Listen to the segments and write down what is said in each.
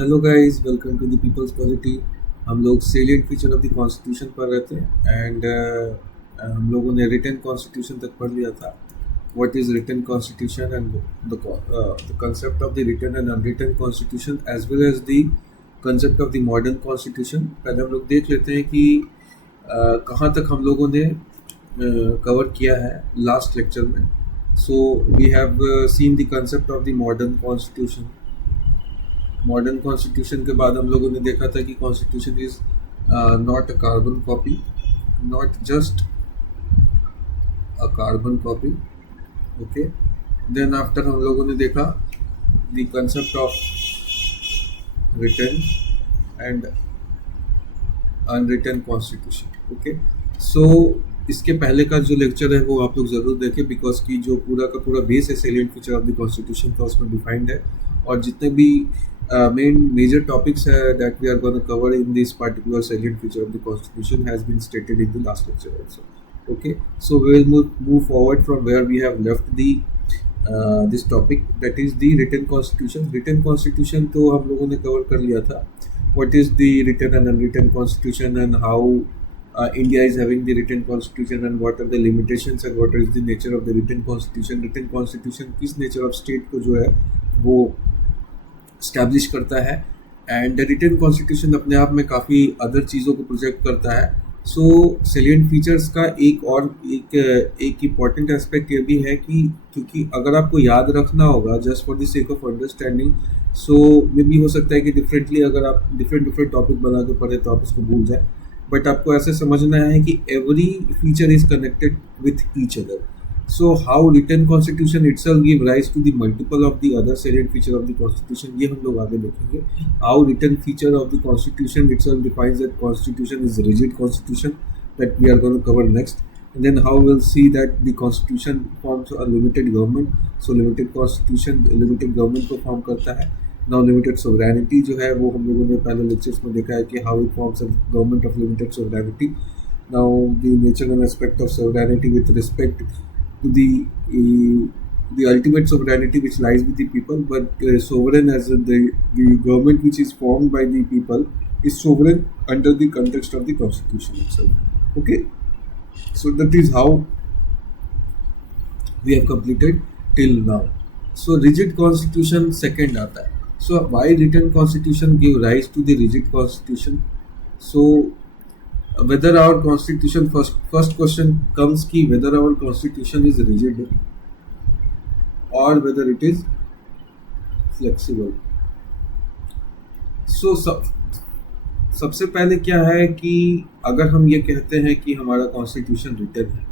Hello guys, welcome to the people's polity. हम लोग salient feature of the constitution पढ़ रहे थे एंड हम लोगों ने रिटन कॉन्स्टिट्यूशन तक पढ़ लिया था। What is written constitution and the concept of the written and unwritten constitution as well as the concept of the modern constitution. पहले हम लोग देख लेते हैं कि कहाँ तक हम लोगों ने कवर किया है लास्ट लेक्चर में। So we have seen the concept of the modern constitution. Modern constitution के बाद हम लोगों ने देखा था कि constitution is not a carbon copy, not just a carbon copy. Okay, then after हम लोगों ने देखा the concept of written and unwritten constitution. Okay, so इसके पहले का जो लेक्चर है वो आप लोग ज़रूर देखें, बिकॉज की जो पूरा का पूरा बेस है salient feature of the constitution का उसमें डिफाइंड है, और जितने भी main major topics that we are going to cover in this particular salient feature of the constitution has been stated in the last lecture also. Okay, so we will move forward from where we have left the this topic, that is the written constitution. Written constitution तो हम लोगों ने cover कर लिया था. What is the written and unwritten constitution and how India is having the written constitution and what are the limitations and what is the nature of the written constitution. Written constitution किस nature of state को जो है वो establish करता है, and written constitution अपने आप में काफ़ी अदर चीज़ों को प्रोजेक्ट करता है। सो सेलिएंट फीचर्स का एक इम्पॉर्टेंट एस्पेक्ट ये भी है कि क्योंकि अगर आपको याद रखना होगा just for the sake of understanding, so मे भी हो सकता है कि डिफरेंटली अगर आप डिफरेंट टॉपिक बना के पढ़े तो आप उसको भूल जाए, बट आपको ऐसे समझना है कि every feature is connected with each other. So how written constitution itself give rise to the multiple of the other salient feature of the constitution, ये हम लोग आगे देखेंगे. How written feature of the constitution itself defines that constitution is rigid constitution, that we are going to cover next. And then how we'll see that the constitution forms a limited government. So limited constitution limited government को form करता है. Now limited sovereignty जो है वो हम लोगों ने पहले lectures में देखा है कि how it forms a government of limited sovereignty. Now the nature and aspect of sovereignty with respect to the ultimate sovereignty which lies with the people, but sovereign as in the government which is formed by the people is sovereign under the context of the constitution itself. Okay, so that is how we have completed till now. So rigid constitution second आता है. So why written constitution give rise to the rigid constitution? So whether our constitution first question comes कि whether our constitution is rigid or whether it is flexible. So सबसे पहले क्या है कि अगर हम ये कहते हैं कि हमारा कॉन्स्टिट्यूशन रिटन है,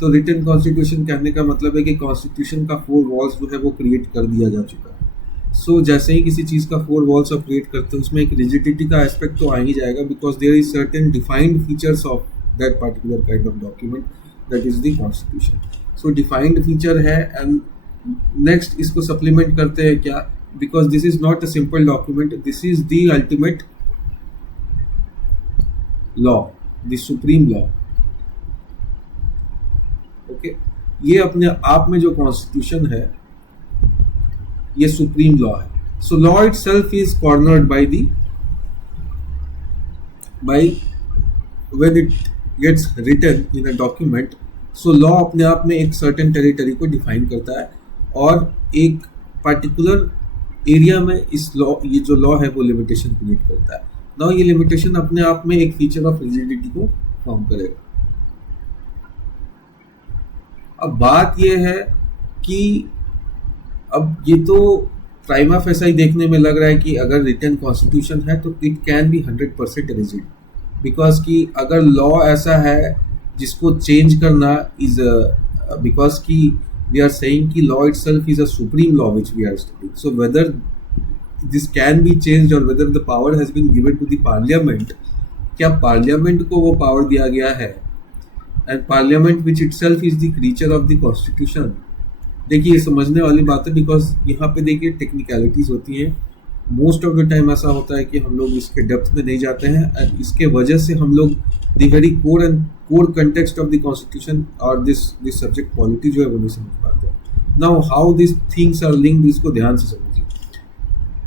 तो रिटन कॉन्स्टिट्यूशन कहने का मतलब है कि कॉन्स्टिट्यूशन का 4 वॉल्स जो है वो क्रिएट कर दिया जा चुका है. सो जैसे ही किसी चीज़ का 4 वॉल्स आप क्रिएट करते हैं उसमें एक रिजिडिटी का एस्पेक्ट तो आ ही जाएगा, because there is certain defined features of that particular kind of document, that is the constitution. So defined feature है, एंड नेक्स्ट इसको सप्लीमेंट करते हैं क्या, because this is not a simple document, this is the ultimate law, the supreme law. Okay, ये अपने आप में जो कॉन्स्टिट्यूशन है ये सुप्रीम लॉ है. So law itself is cornered by when it gets written in a document. So law अपने आप में एक सर्टेन टेरिटरी को डिफाइन करता है, और एक पर्टिकुलर एरिया में इस लॉ ये जो लॉ है वो लिमिटेशन क्रिएट करता है. नाउ ये लिमिटेशन अपने आप में एक फीचर ऑफ रिजिडिटी को फॉर्म करेगा. अब बात यह है कि अब ये तो प्राइमा फेसाई देखने में लग रहा है कि अगर रिटन कॉन्स्टिट्यूशन है तो it can be 100% rigid, because कि अगर लॉ ऐसा है जिसको चेंज करना इज बिकॉज कि वी आर सेइंग कि law itself is a supreme law which we are studying. So whether this can be changed or whether the power has been given to the parliament, क्या parliament को वो power दिया गया है, and parliament which itself is the creature of the constitution. देखिए ये समझने वाली बात है, बिकॉज यहाँ पे देखिए टेक्निकलिटीज़ होती हैं. मोस्ट ऑफ द टाइम ऐसा होता है कि हम लोग इसके डेप्थ में नहीं जाते हैं, एंड इसके वजह से हम लोग the very core context of the constitution और दिस सब्जेक्ट पॉलिटी जो है वो नहीं समझ पाते. Now how this things are linked, इसको ध्यान से समझिए.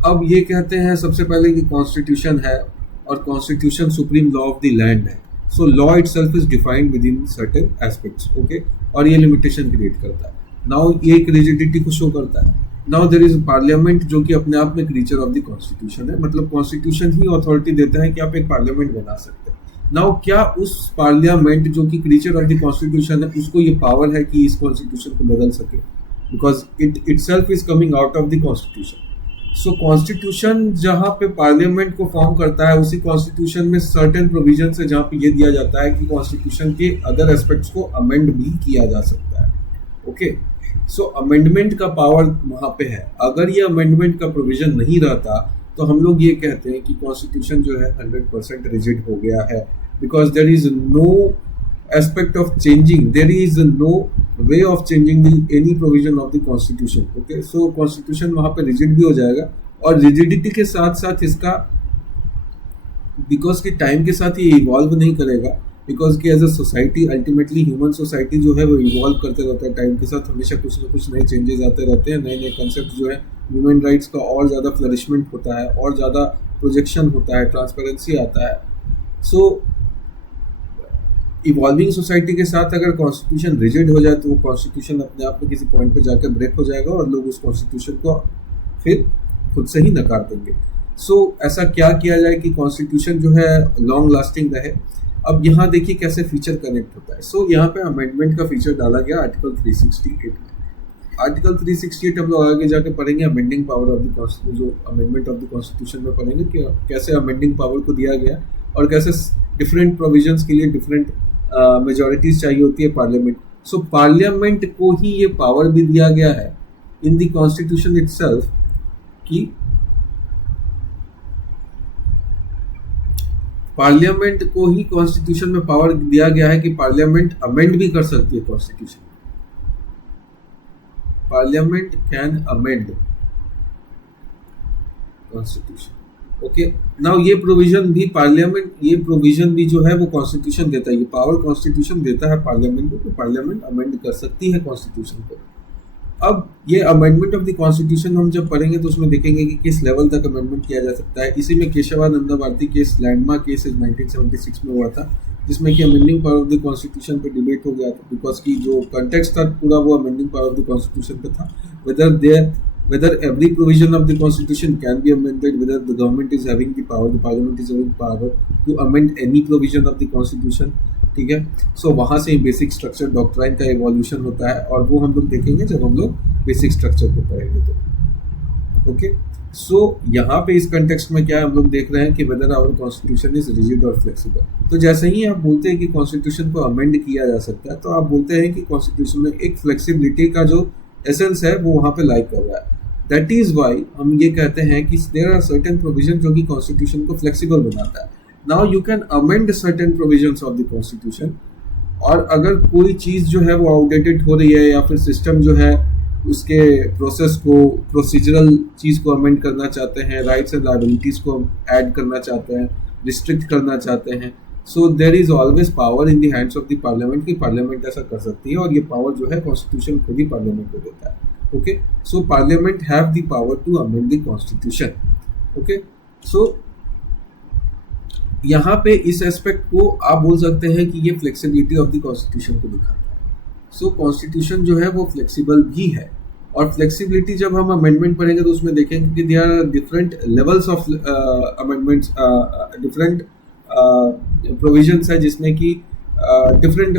अब ये कहते हैं सबसे पहले कि कॉन्स्टिट्यूशन है और constitution supreme law of the land है। So law itself is defined within certain aspects, okay, और ये लिमिटेशन क्रिएट करता है। नाउ ये एक रिजिडिटी को शो करता है। नाउ देयर इज पार्लियामेंट जो कि अपने आप में क्रीचर ऑफ द कॉन्स्टिट्यूशन है, मतलब कॉन्स्टिट्यूशन ही अथॉरिटी देता है कि आप एक पार्लियामेंट बना सकते हैं। नाउ क्या उस पार्लियामेंट जो कि क्रीचर ऑफ द कॉन्स्टिट्यूशन है उसको ये पावर है कि इस कॉन्स्टिट्यूशन को बदल सके, because it itself is coming out of the constitution. So constitution जहाँ पे पार्लियामेंट को फॉर्म करता है उसी कॉन्स्टिट्यूशन में सर्टेन प्रोविजन है जहाँ पे ये दिया जाता है कि कॉन्स्टिट्यूशन के अदर एस्पेक्ट्स को अमेंड भी किया जा सकता है, ओके। सो अमेंडमेंट का पावर वहाँ पे है। अगर ये अमेंडमेंट का प्रोविजन नहीं रहता तो हम लोग ये कहते हैं कि कॉन्स्टिट्यूशन जो है 100% रिजिड हो गया है, because there is no aspect of changing, there is no way of changing any provision of the constitution, okay। so constitution वहाँ पे rigid भी हो जाएगा और rigidity के साथ साथ इसका because कि time के साथ ये evolve नहीं करेगा, because कि as a society ultimately human society जो है वो evolve करते रहता है टाइम के साथ, हमेशा कुछ ना कुछ नए चेंजेस आते रहते हैं, नए नए कंसेप्ट जो है ह्यूमन राइट्स का और ज़्यादा फ्लरिशमेंट होता है और ज़्यादा प्रोजेक्शन होता है, ट्रांसपेरेंसी आता है। सो इवॉल्विंग सोसाइटी के साथ अगर कॉन्स्टिट्यूशन रिजिड हो जाए तो वो कॉन्स्टिट्यूशन अपने आप में किसी पॉइंट पे जाकर ब्रेक हो जाएगा और लोग उस कॉन्स्टिट्यूशन को फिर खुद से ही नकार देंगे। सो ऐसा क्या किया जाए कि कॉन्स्टिट्यूशन जो है लॉन्ग लास्टिंग रहे। अब यहाँ देखिए कैसे फीचर कनेक्ट होता है। सो यहाँ पे अमेंडमेंट का फीचर डाला गया आर्टिकल 368 में। आर्टिकल 368 हम लोग आगे जाके पढ़ेंगे amending power of the constitution, जो अमेंडमेंट ऑफ द कॉन्स्टिट्यूशन में पढ़ेंगे कि कैसे अमेंडिंग पावर को दिया गया और कैसे डिफरेंट प्रोविजंस के लिए डिफरेंट मेजॉरिटीज चाहिए होती है पार्लियामेंट। सो पार्लियामेंट को ही ये पावर भी दिया गया है इन द कॉन्स्टिट्यूशन इटसेल्फ कि पार्लियामेंट को ही कॉन्स्टिट्यूशन में पावर दिया गया है कि पार्लियामेंट अमेंड भी कर सकती है constitution. Parliament can amend constitution, okay. Now ये प्रोविजन भी पार्लियामेंट, ये प्रोविजन भी जो है वो कॉन्स्टिट्यूशन देता है, ये पावर कॉन्स्टिट्यूशन देता है पार्लियामेंट को कि पार्लियामेंट अमेंड कर सकती है कॉन्स्टिट्यूशन को। अब ये अमेंडमेंट ऑफ द कॉन्स्टिट्यूशन हम जब पढ़ेंगे तो उसमें देखेंगे कि किस लेवल तक अमेंडमेंट किया जा सकता है। इसी में Keshavananda Bharati case, landmark case 1976 में हुआ था, जिसमें कि amending power of the constitution पे डिबेट हो गया था, बिकॉज की जो कंटेक्स्ट था पूरा वो amending power of the constitution पे था, whether every provision of the constitution can be amended, whether the government is having the power, the parliament is having power to amend any provision of the constitution, ठीक है। सो वहाँ से basic structure doctrine का evolution होता है और वो हम लोग देखेंगे जब हम लोग बेसिक स्ट्रक्चर को पढ़ेंगे तो, ओके। सो यहाँ पे इस कंटेक्स्ट में क्या हम लोग देख रहे हैं कि whether our constitution is rigid और फ्लेक्सिबल। तो जैसे ही आप बोलते हैं कि कॉन्स्टिट्यूशन को अमेंड किया जा सकता है तो आप बोलते हैं कि कॉन्स्टिट्यूशन में एक फ्लेक्सिबिलिटी का जो एसेंस है वो वहाँ पे लाइक कर रहा है। दैट इज वाई हम ये कहते हैं कि देयर आर सर्टेन प्रोविजन जो कि कॉन्स्टिट्यूशन को फ्लेक्सिबल बनाता है। Now you can amend certain provisions of the constitution, और अगर कोई चीज़ जो है वो आउटडेटेड हो रही है या फिर सिस्टम जो है उसके प्रोसेस को, प्रोसीजरल चीज़ को अमेंड करना चाहते हैं, राइट्स एंड लायबिलिटीज़ को ऐड करना चाहते हैं, रिस्ट्रिक्ट करना चाहते हैं, so there is always power in the hands of the parliament कि पार्लियामेंट ऐसा कर सकती है, और ये पावर जो है कॉन्स्टिट्यूशन खुद ही पार्लियामेंट को देता है, okay. So parliament have the power to amend the constitution, okay. So यहाँ पे इस एस्पेक्ट को आप बोल सकते हैं कि ये फ्लेक्सिबिलिटी ऑफ द कॉन्स्टिट्यूशन को दिखाता है। सो कॉन्स्टिट्यूशन जो है वो फ्लेक्सिबल भी है, और फ्लेक्सिबिलिटी जब हम अमेंडमेंट पढ़ेंगे तो उसमें देखेंगे कि there are different levels of amendments, different provisions है जिसमें कि डिफरेंट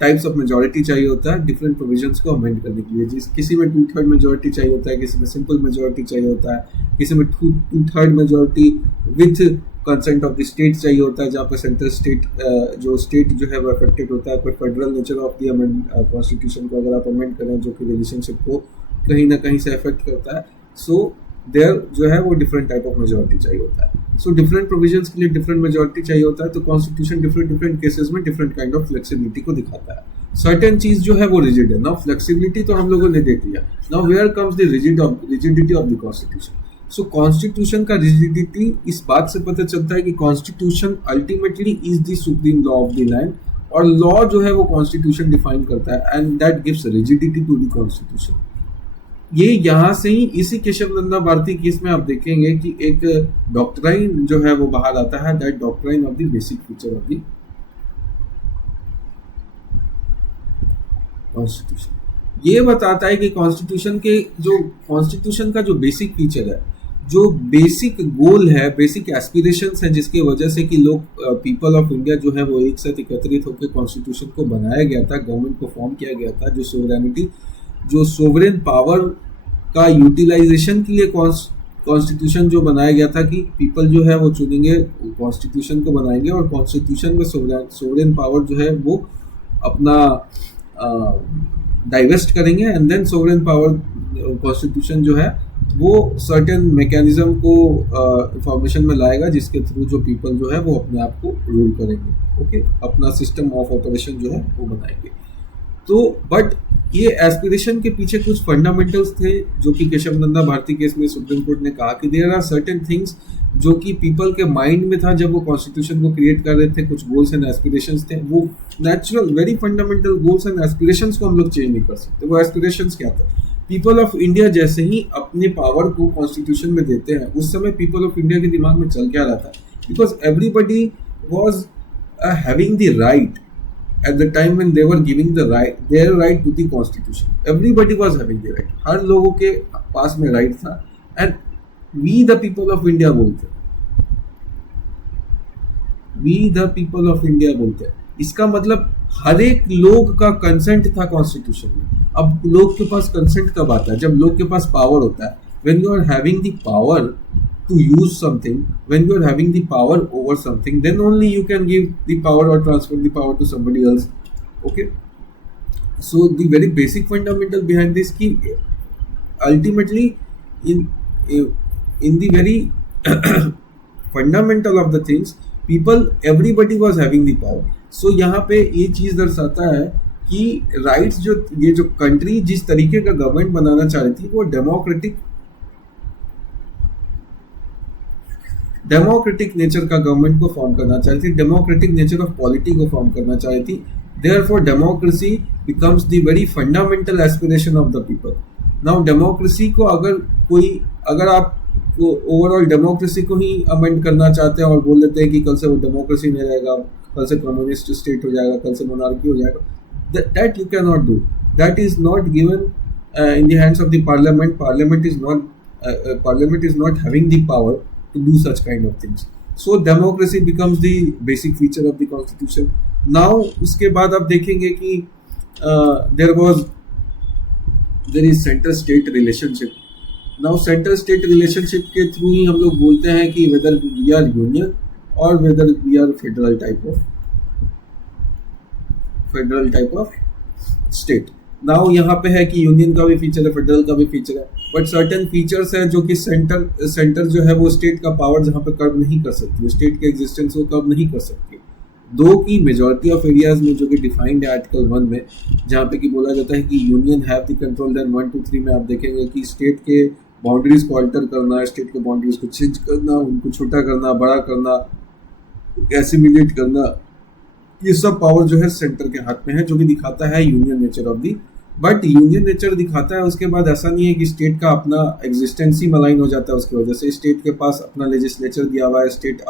टाइप्स ऑफ मेजॉरिटी चाहिए होता है डिफरेंट प्रोविजंस को अमेंड करने के लिए। किसी में 2/3 मेजॉरिटी चाहिए होता है, किसी में सिंपल मेजॉरिटी चाहिए होता है, किसी में 2/3 majority with consent of the state चाहिए होता है, जहाँ पर सेंट्रल स्टेट जो स्टेट जो है वो अफेक्टेड होता है। कोई federal nature of the constitution को अगर आप अमेंड करें जो कि रिलेशनशिप को कहीं ना कहीं से अफेक्ट करता है, सो देयर जो है वो डिफरेंट टाइप ऑफ मेजॉरिटी चाहिए होता है। सो डिफरेंट प्रोविजंस के लिए डिफरेंट मेजॉरिटी चाहिए होता है, तो कॉन्स्टिट्यूशन डिफरेंट केसेस में डिफरेंट काइंड ऑफ फ्लेक्सिबिलिटी को दिखाता है। सर्टेन चीज जो है वो रिजिड है। नाउ फ्लेक्सिबिलिटी तो हम लोगों ने देख लिया, now where comes the rigidity of the constitution. So constitution का रिजिडिटी इस बात से पता चलता है कि constitution ultimately is the supreme law of the land, और लॉ जो है वो कॉन्स्टिट्यूशन डिफाइन करता है, and that gives rigidity to the constitution. ये यहाँ से ही इसी केशव नंदा भारती केस में आप देखेंगे कि एक डॉक्ट्राइन जो है वो बाहर आता है, that doctrine of the basic feature of the constitution. ये बताता है कि कॉन्स्टिट्यूशन का जो बेसिक फीचर है, जो बेसिक गोल है, बेसिक एस्पिरेशंस है, जिसकी वजह से कि लोग पीपल ऑफ इंडिया जो है वो एक साथ एकत्रित होकर कॉन्स्टिट्यूशन को बनाया गया था, गवर्नमेंट को फॉर्म किया गया था, जो सोवरेन पावर का यूटिलाइजेशन के लिए कॉन्स्टिट्यूशन जो बनाया गया था कि पीपल जो है वो चुनेंगे, कॉन्स्टिट्यूशन को बनाएंगे और कॉन्स्टिट्यूशन में सोवरेन पावर जो है वो अपना डाइवेस्ट करेंगे and then sovereign power constitution जो है वो सर्टेन मैकेनिज्म को फॉर्मेशन में लाएगा जिसके थ्रू जो पीपल जो है वो अपने आप को रूल करेंगे, ओके, अपना सिस्टम ऑफ ऑपरेशन जो है वो बनाएंगे। तो बट ये एस्पिरेशन के पीछे कुछ फंडामेंटल्स थे जो कि केशव नंदा भारती केस में सुप्रीम कोर्ट ने कहा कि देयर आर सर्टेन थिंग्स जो कि पीपल के माइंड में था जब वो कॉन्स्टिट्यूशन को क्रिएट कर रहे थे, कुछ गोल्स एंड एस्पिरेशंस थे, वो natural very fundamental goals and aspirations को हम लोग चेंज नहीं कर सकते। वो एस्पिरेशंस क्या था? पीपल ऑफ इंडिया जैसे ही अपने पावर को कॉन्स्टिट्यूशन में देते हैं, उस समय पीपल ऑफ इंडिया के दिमाग में चल क्या रहा था? Because everybody was having the right at the time when they were giving their right to the constitution, everybody was having the right, हर लोगों के पास में राइट था and we the people of India बोलते, we the people of India बोलते, इसका मतलब हर एक लोग का कंसेंट था कॉन्स्टिट्यूशन में। अब लोग के पास कंसेंट कब आता है? जब लोग के पास पावर होता है, when you are having the power to use something, when you are having the power over something, then only you can give the power or transfer the power to somebody else, okay? So the very basic fundamental behind this ki ultimately in the very fundamental of the things, everybody was having the power. So यहाँ पे ये चीज दर्शाता है कि rights जो ये जो कंट्री जिस तरीके का गवर्नमेंट बनाना चाह रही थी वो डेमोक्रेटिक नेचर का गवर्नमेंट को फॉर्म करना चाह रही थी, डेमोक्रेटिक नेचर ऑफ पॉलिटी को फॉर्म करना चाह रही थी। Therefore democracy becomes the very fundamental aspiration of the people. Now democracy को अगर आप ओवरऑल डेमोक्रेसी को ही अमेंड करना चाहते हैं और बोल देते हैं कि कल से वो डेमोक्रेसी नहीं रहेगा, कल से कम्युनिस्ट स्टेट हो जाएगा, कल से मोनार्की हो जाएगा, that you cannot do. That is not given in the hands of the parliament. Parliament is not having the power to do such kind of things. So democracy becomes the basic feature of the constitution. Now उसके बाद आप देखेंगे कि there is center state relationship. Now center state relationship के through ही हम लोग बोलते हैं कि whether we are union or whether we are federal type of state. Now यहाँ पे है कि यूनियन का भी फीचर है, फेडरल का भी फीचर है, बट सर्टेन फीचर्स है जो कि सेंटर जो है वो स्टेट का पावर जहाँ पे कर्व नहीं कर सकती, स्टेट के एग्जिस्टेंस को कर्व नहीं कर सकती। दो की मेजॉरिटी ऑफ एरियाज में जो कि डिफाइंड है आर्टिकल 1 में, जहाँ पे कि बोला जाता है कि union have the control, then 1 2 3 में आप देखेंगे कि स्टेट के बाउंड्रीज को अल्टर करना, स्टेट के बाउंड्रीज को चेंज करना, उनको छोटा करना, बड़ा करना, एसिमिलेट करना, ये सब पावर जो है सेंटर के हाथ में है, जो कि दिखाता है union nature of the. But union nature दिखाता है, उसके बाद ऐसा नहीं है कि स्टेट का अपना एग्जिस्टेंस ही मलाइन हो जाता है उसकी वजह से। स्टेट के पास अपना लेजिस्लेचर दिया हुआ है, स्टेट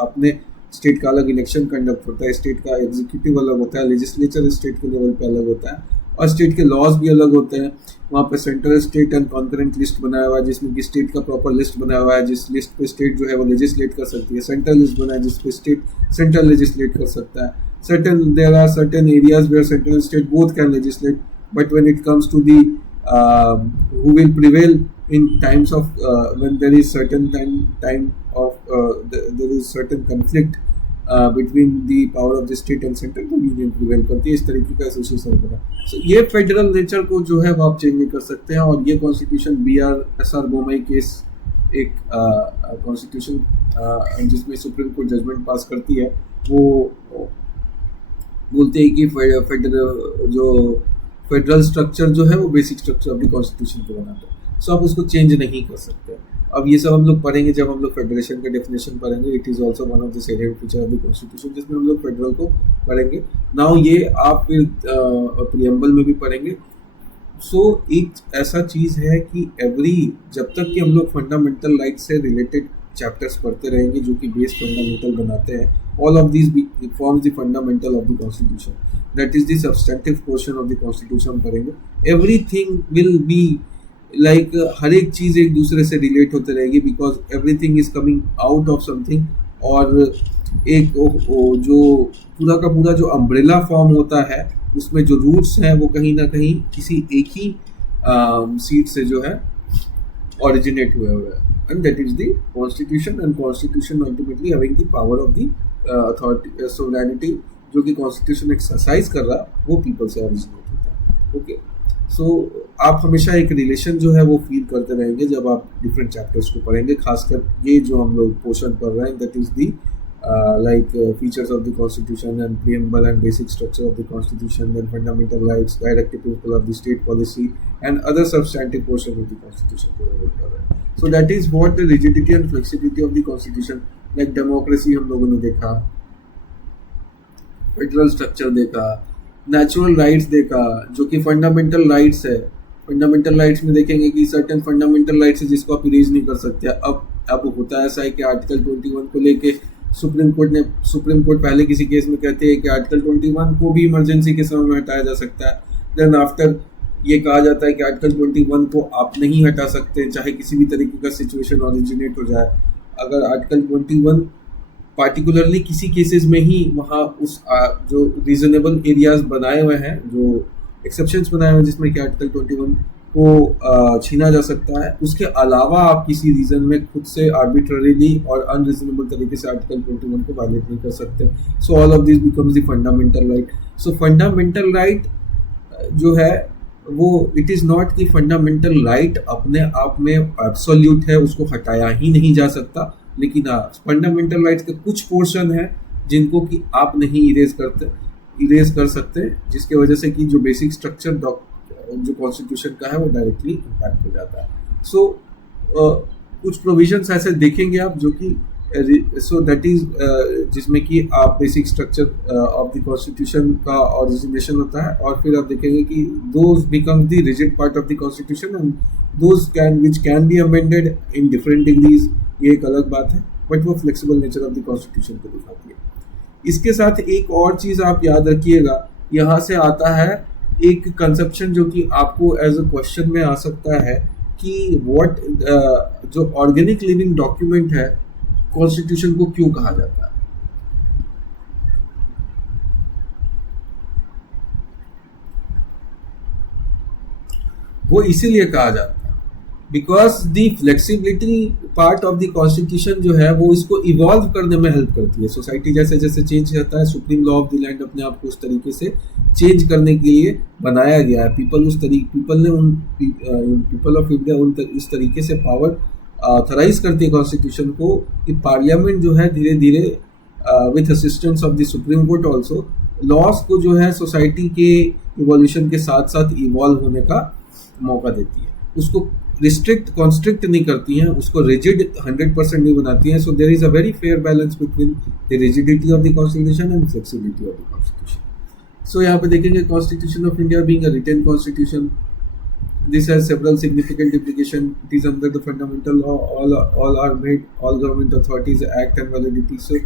का अलग इलेक्शन कंडक्ट होता है, स्टेट का एग्जीक्यूटिव अलग होता है, लेजिस्लेचर स्टेट के लेवल पे अलग होता है, और स्टेट के लॉज भी अलग होते हैं। वहाँ पे central state and concurrent list बनाया हुआ है जिसमें कि स्टेट का प्रॉपर लिस्ट बनाया हुआ है, जिस लिस्ट पे स्टेट जो है वो लेजिस्लेट कर सकती है, सेंट्रल लिस्ट बना है जिस पे स्टेट सेंट्रल लेजिस्लेट कर सकता है। There are certain areas where central and state both can legislate, but when it comes to the who will prevail in times of when there is certain time of there is certain conflict between the power of the state and central, तो union prevail करती है। इस तरीके का association होता है। So ये federal nature को जो है वो आप चेंज नहीं कर सकते हैं, और ये कॉन्स्टिट्यूशन BR बोमई केस एक कॉन्स्टिट्यूशन जिसमें सुप्रीम कोर्ट जजमेंट पास करती है, वो बोलते हैं कि फेडरल स्ट्रक्चर जो है वो basic structure of the constitution को बनाता है। सो आप उसको चेंज नहीं कर सकते। अब ये सब हम लोग पढ़ेंगे जब हम लोग फेडरेशन का डेफिनेशन पढ़ेंगे। It is also one of the salient feature of the constitution, जिसमें हम लोग फेडरल को पढ़ेंगे। नाउ ये आप फिर प्रियम्बल में भी पढ़ेंगे। सो एक ऐसा चीज़ है कि एवरी जब तक कि हम लोग फंडामेंटल राइट से रिलेटेड चैप्टर्स पढ़ते रहेंगे जो कि बेस फंडामेंटल बनाते हैं, all of these forms the fundamental of the constitution, that is the substantive portion of the constitution पढ़ेंगे। एवरीथिंग विल बी लाइक हर एक चीज़ एक दूसरे से रिलेट होते रहेगी because everything is coming out of something. और एक जो पूरा का पूरा जो अम्ब्रेला फॉर्म होता है उसमें जो रूट्स हैं वो कहीं ना कहीं किसी एक ही सीट से जो है ओरिजिनेट हुए हुए हैं, and that is the constitution. And constitution ultimately having the power of the authority sovereignty, जो कि कॉन्स्टिट्यूशन एक्सरसाइज कर रहा वो पीपल से ओरिजिनेट होता है। ओके, सो आप हमेशा एक रिलेशन जो है वो फील करते रहेंगे जब आप डिफरेंट चैप्टर्स को पढ़ेंगे, खासकर ये जो हम लोग पोर्शन पढ़ रहे हैं, that is the features of the constitution and preamble and basic structure of the constitution, then fundamental rights, directive principle of the state policy and other substantive portion of the constitution. So that is what the rigidity and flexibility of the constitution, like democracy हम लोगों ने देखा, federal structure देखा, natural rights देखा जो कि fundamental rights है। Fundamental rights में देखेंगे कि सर्टेन फंडामेंटल राइट्स है जिसको आप इरेज नहीं कर सकते। अब होता है ऐसा है कि आर्टिकल 21 को लेके सुप्रीम कोर्ट पहले किसी केस में कहते हैं कि आर्टिकल 21 को भी इमरजेंसी के समय में हटाया जा सकता है, देन आफ्टर ये कहा जाता है कि आर्टिकल 21 को आप नहीं हटा सकते चाहे किसी भी तरीके का सिचुएशन ओरिजिनेट हो जाए। अगर आर्टिकल 21 पार्टिकुलरली किसी केसेस में ही वहाँ उस जो रीजनेबल एरियाज बनाए हुए हैं, जो एक्सेप्शंस बनाए हुए हैं जिसमें कि आर्टिकल 21 को छीना जा सकता है, उसके अलावा आप किसी रीजन में खुद से आर्बिट्ररीली और अनरीजनेबल तरीके से आर्टिकल 21 को वायलेट नहीं कर सकते। सो all of this becomes the fundamental right. So fundamental right जो है वो इट इज़ नॉट कि फंडामेंटल राइट अपने आप में एब्सोल्यूट है, उसको हटाया ही नहीं जा सकता, लेकिन हाँ फंडामेंटल राइट्स के कुछ पोर्शन है जिनको कि आप नहीं इरेज कर सकते, जिसके वजह से कि जो बेसिक स्ट्रक्चर जो कॉन्स्टिट्यूशन का है वो डायरेक्टली इम्पैक्ट हो जाता है। सो कुछ प्रोविजंस ऐसे देखेंगे आप जो कि सो दैट इज जिसमें कि आप basic structure of the constitution का ओरिजिनेशन होता है, और फिर आप देखेंगे कि those become the rigid part of the constitution and those which can be amended in different degrees, ये एक अलग बात है, बट वो flexible nature of the constitution को दिखाती है। इसके साथ एक और चीज़ आप याद रखिएगा, यहाँ से आता है एक कंसेप्शन जो कि आपको एज अ क्वेश्चन में आ सकता है कि व्हाट जो ऑर्गेनिक लिविंग डॉक्यूमेंट है कॉन्स्टिट्यूशन को क्यों कहा जाता है। वो इसीलिए कहा जाता है because the flexibility part of the constitution जो है वो इसको इवॉल्व करने में हेल्प करती है। सोसाइटी जैसे जैसे चेंज करता है, supreme law of the land अपने आप को उस तरीके से चेंज करने के लिए बनाया गया है। पीपल ऑफ इंडिया इस तरीके से पावर ऑथराइज करती है कॉन्स्टिट्यूशन को कि पार्लियामेंट जो है धीरे धीरे with assistance of the supreme court also loss को जो है सोसाइटी के इवोल्यूशन के साथ साथ इवॉल्व होने का मौका देती है, उसको कॉन्स्ट्रिक्ट नहीं करती हैं, उसको रिजिड 100% नहीं बनाती हैं। So there is a very fair balance between the rigidity of the constitution and flexibility of the constitution. So यहाँ पे देखेंगे constitution of India being a written constitution, this has several significant implications. It is under the fundamental law, all are made, all government authorities act and validity. So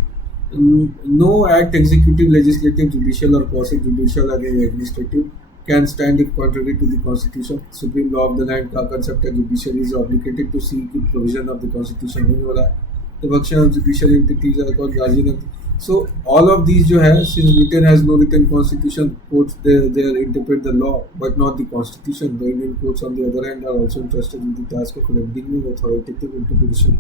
no act, executive, legislative, judicial or quasi-judicial and administrative, can stand if contrary to the constitution. Supreme law of the land का concept है, judiciary is obligated to see कि provision of the constitution नहीं हो रहा है। The function of judicial entities are called guardian of. So all of these जो है, since Britain has no written constitution, courts they interpret the law but not the constitution. The Indian courts on the other hand are also entrusted with the task of rendering authoritative interpretation.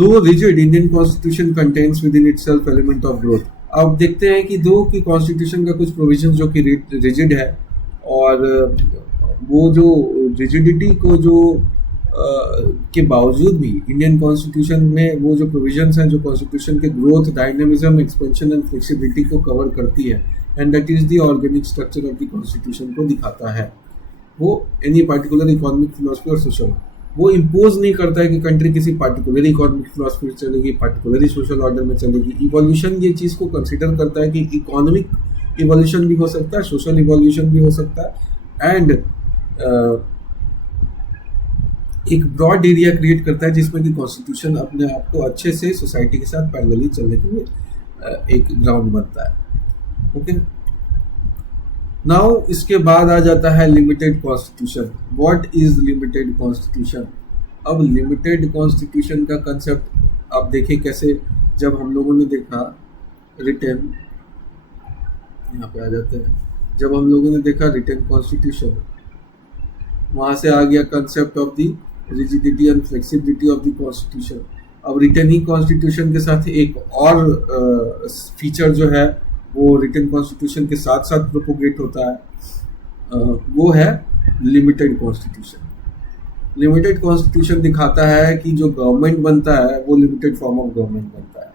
Though rigid, Indian constitution contains within itself element of growth. अब देखते हैं कि दो की constitution का कुछ provision जो कि रिजिड है, और वो जो रिजिडिटी को जो के बावजूद भी इंडियन कॉन्स्टिट्यूशन में वो जो प्रोविजंस हैं जो कॉन्स्टिट्यूशन के growth, dynamism, expansion and flexibility को कवर करती है, and that is the organic structure of the constitution को दिखाता है। वो एनी पार्टिकुलर इकोनॉमिक फिलोसफी और सोशल वो इम्पोज नहीं करता है कि कंट्री किसी पार्टिकुलर इकोनॉमिक फिलोसफी चलेगी, पार्टिकुलर सोशल ऑर्डर में चलेगी। इवोल्यूशन ये चीज़ को कंसिडर करता है कि इकोनॉमिक इवोल्यूशन भी हो सकता है, सोशल इवोल्यूशन भी हो सकता है, एंड एक ब्रॉड एरिया क्रिएट करता है जिसमें कि कॉन्स्टिट्यूशन अपने आप को अच्छे से सोसाइटी के साथ पैरेलली चलने के लिए एक ग्राउंड बनता है। ओके, नाउ इसके बाद आ जाता है limited constitution. What is limited constitution? अब लिमिटेड कॉन्स्टिट्यूशन का कंसेप्ट आप देखिए कैसे, जब हम लोगों ने देखा रिटन, यहाँ पे आ जाते हैं, जब हम लोगों ने देखा रिटन कॉन्स्टिट्यूशन, वहाँ से आ गया concept of the rigidity and flexibility of the constitution. अब रिटन ही कॉन्स्टिट्यूशन के साथ एक और फीचर जो है वो रिटन कॉन्स्टिट्यूशन के साथ साथ प्रोपोगेट होता है, वो है लिमिटेड कॉन्स्टिट्यूशन। लिमिटेड कॉन्स्टिट्यूशन दिखाता है कि जो गवर्नमेंट बनता है वो लिमिटेड फॉर्म ऑफ गवर्नमेंट बनता है।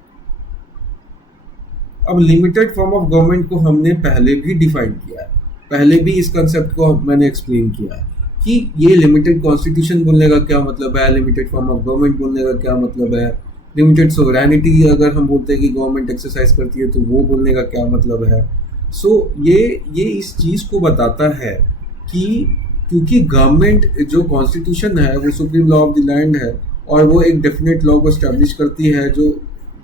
अब लिमिटेड फॉर्म ऑफ गवर्नमेंट को हमने पहले भी डिफाइन किया है, पहले भी इस कंसेप्ट को मैंने एक्सप्लेन किया है कि ये लिमिटेड कॉन्स्टिट्यूशन बोलने का क्या मतलब है, लिमिटेड फॉर्म ऑफ गवर्नमेंट बोलने का क्या मतलब है, लिमिटेड सोवरेनिटी अगर हम बोलते हैं कि गवर्नमेंट एक्सरसाइज करती है तो वो बोलने का क्या मतलब है। सो ये इस चीज़ को बताता है कि क्योंकि गवर्नमेंट जो कॉन्स्टिट्यूशन है वो supreme law of the land है और वो एक डेफिनेट लॉ को इस्टेब्लिश करती है, जो